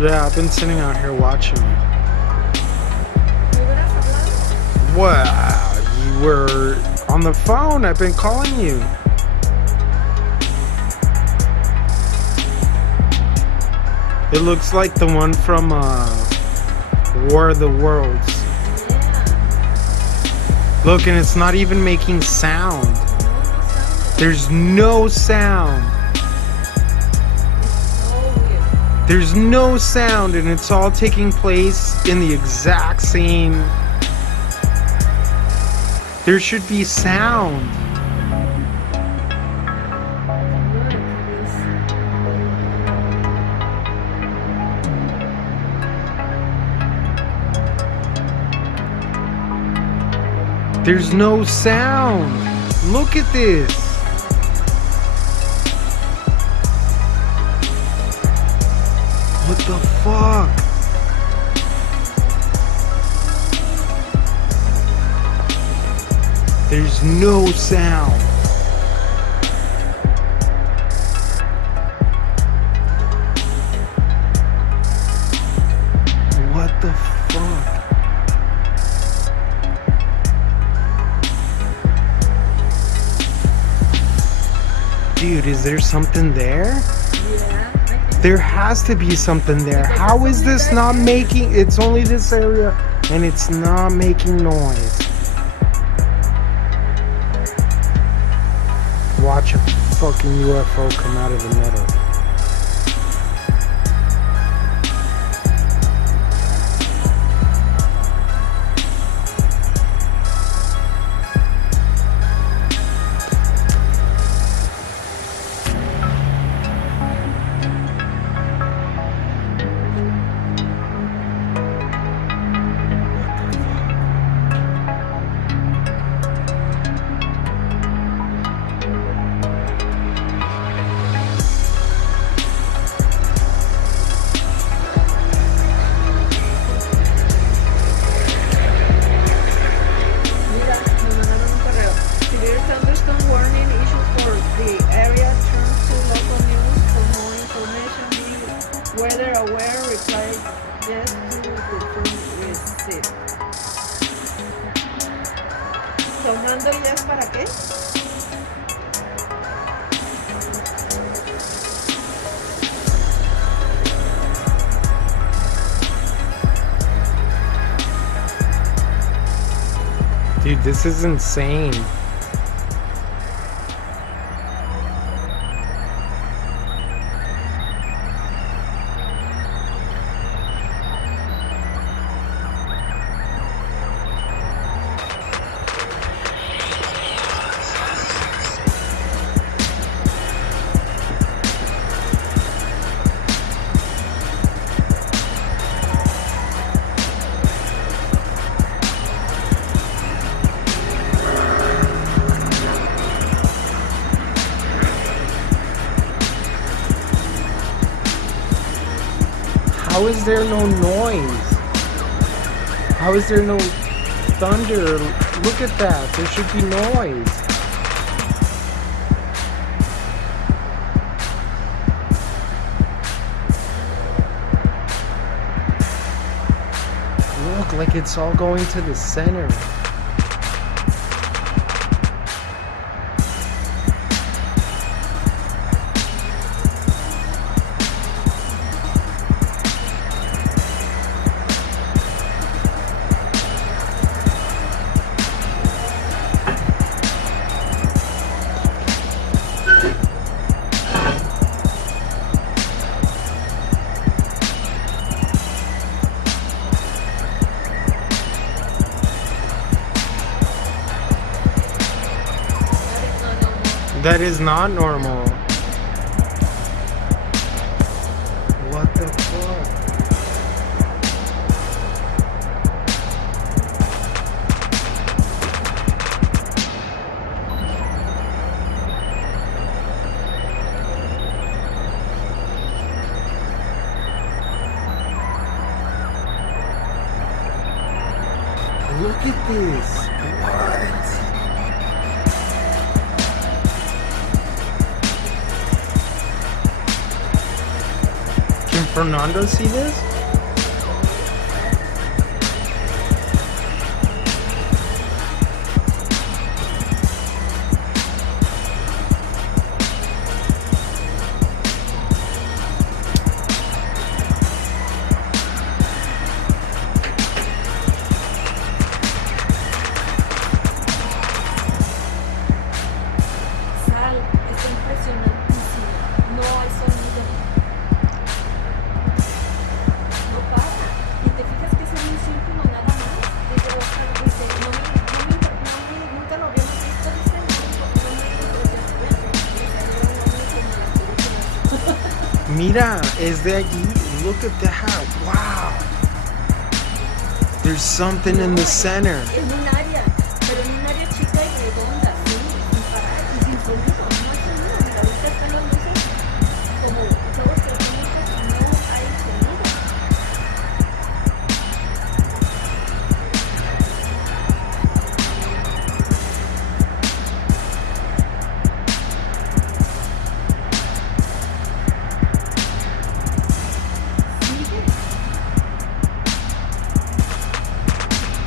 Yeah, I've been sitting out here watching you. What? You were on the phone. I've been calling you. It looks like the one from War of the Worlds. Look, and it's not even making sound. There's no sound. There's no sound, and it's all taking place in the exact same. There should be sound. There's no sound. Look at this. What the fuck? There's no sound. What the fuck? Dude, is there something there? Yeah. There has to be something there. How is this not making? It's only this area and it's not making noise. Watch a fucking UFO come out of the middle. Mira, me mandaron un correo. Severe thunderstorm warning issued for the area. Turn to local news for more information. Be weather aware. Reply yes to confirm receipt. ¿Sonando ideas para qué? Dude, this is insane. How is there no noise? How is there no thunder? Look at that. There should be noise. Look, like it's all going to the center. That is not normal. What the fuck? Look at this. What? Fernando see this? Sal, está impresionantísimo. No hay sonido. No para. Y te fijas que es en un círculo nada más. Dice Oscar, dice, nunca lo habíamos visto, dice, no me impresiona. Mira, es de allí. Look at that. Wow. There's something in the center. En un área, pero en un área chica y redonda, sí, sin parar y sin sonido. No hay sonido. Mira, ahorita están las luces como todos los sonidos, no hay sonido. Sigue.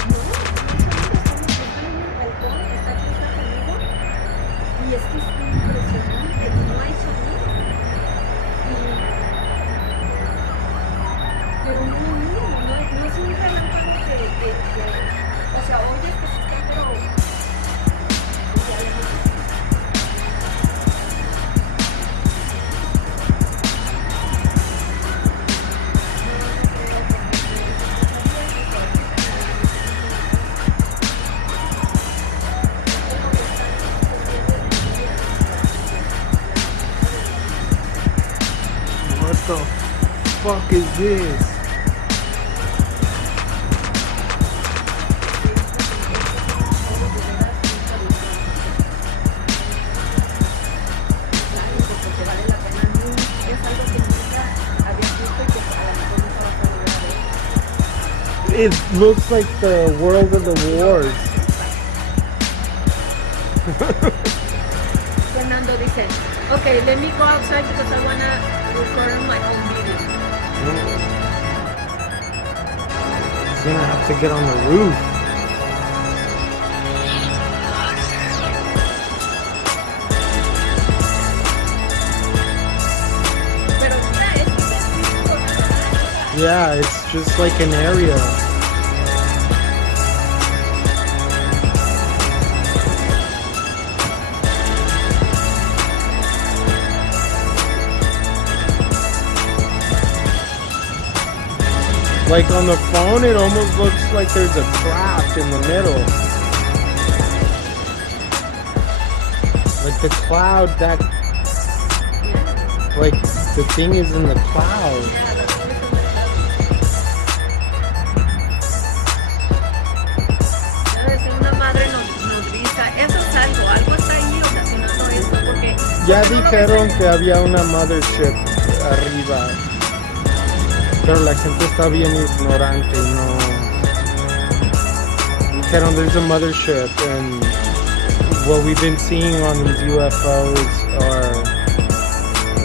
No, no hay sonido. Están en el balcón, está Krishna conmigo. Y es que es impresionante, no hay sonido. Pero no es un relámpago o sea, oyes que se está, pero y además, What the fuck is this? porque te vale la pena, es algo que nunca habías visto y que a lo mejor nunca vas a volver a ver. It looks like the world of the wars. Fernando dice, okay, let me go outside because I wanna record my own video. He's gonna have to get on the roof. Pero mira, es físico, nada. Yeah, it's just like an area. Like on the phone, it almost looks like there's a craft in the middle. Like the cloud, like the thing is in the cloud. Debe ser una madre nodriza. Eso es algo está ahí ocasionando esto porque Ya porque no lo dijeron ves que había una mothership arriba, pero la gente está bien ignorante y no. Dijeron there's a mothership and what we've been seeing on these UFOs are,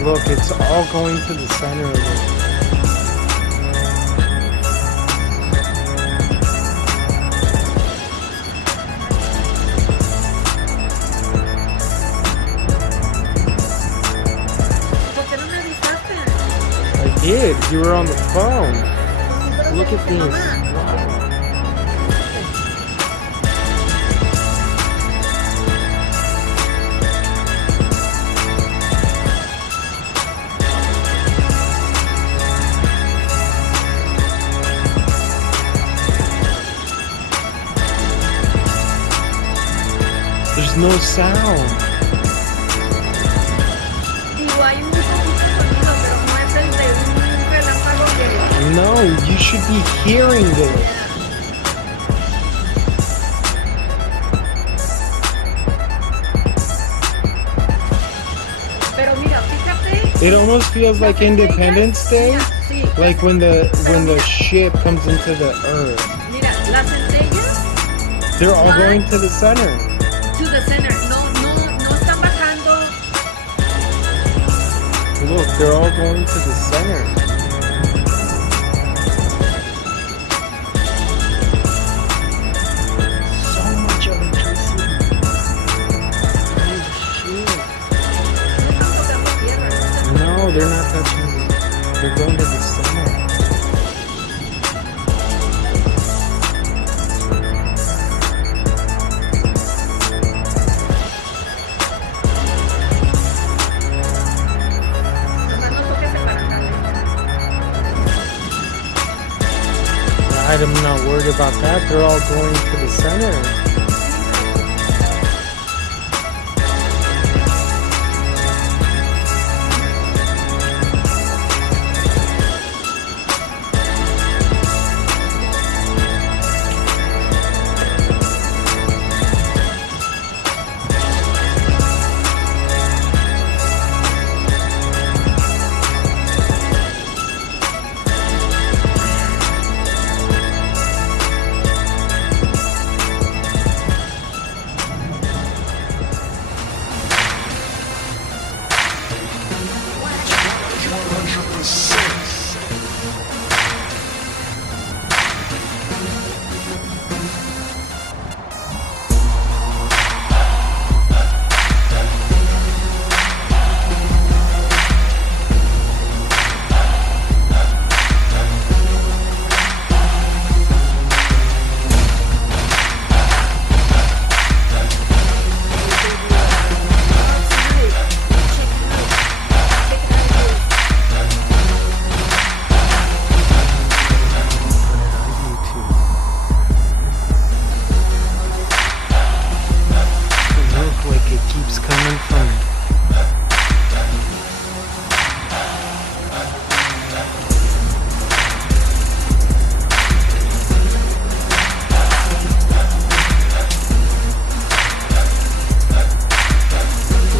look, it's all going to the center of it. ¿Por qué no me avisaste? I did. You were on the phone. Pero Look te at dije, this. mamá. Wow. There's no sound. Digo, hay un poquito de sonido, pero no es el de un relámpago que... No, you should be hearing this. Pero mira, fíjate... It almost feels like Independence Day, Sí, like when the ship comes into the earth. mira, las centellas They're all going to the center. to the center. No están bajando. Look, they're all going to the center. No, they're not touching it. They're going to the center. Nomás no toques el barandal. I'm not worried about that. They're all going to the center.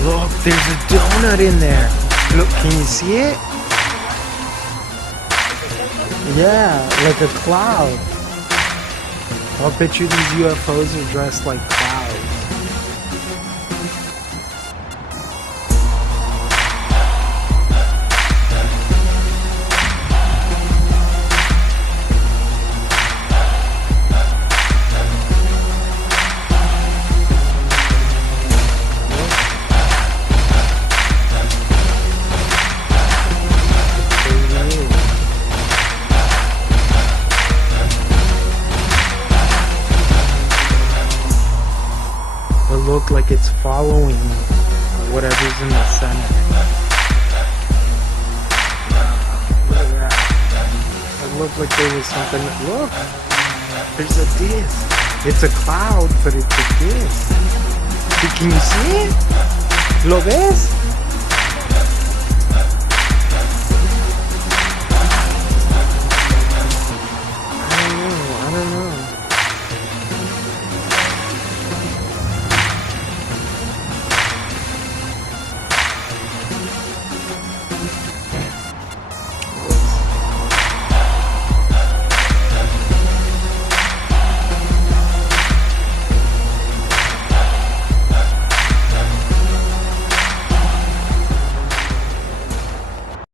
Look, there's a donut in there. Look, can you see it? Yeah, like a cloud. I'll bet you these UFOs are dressed like clouds. Look like it's following whatever's in the center. Look at that. It looked like there was something. Look, there's a disc. It's a cloud, but it's a disc. Can you see it? ¿Lo ves?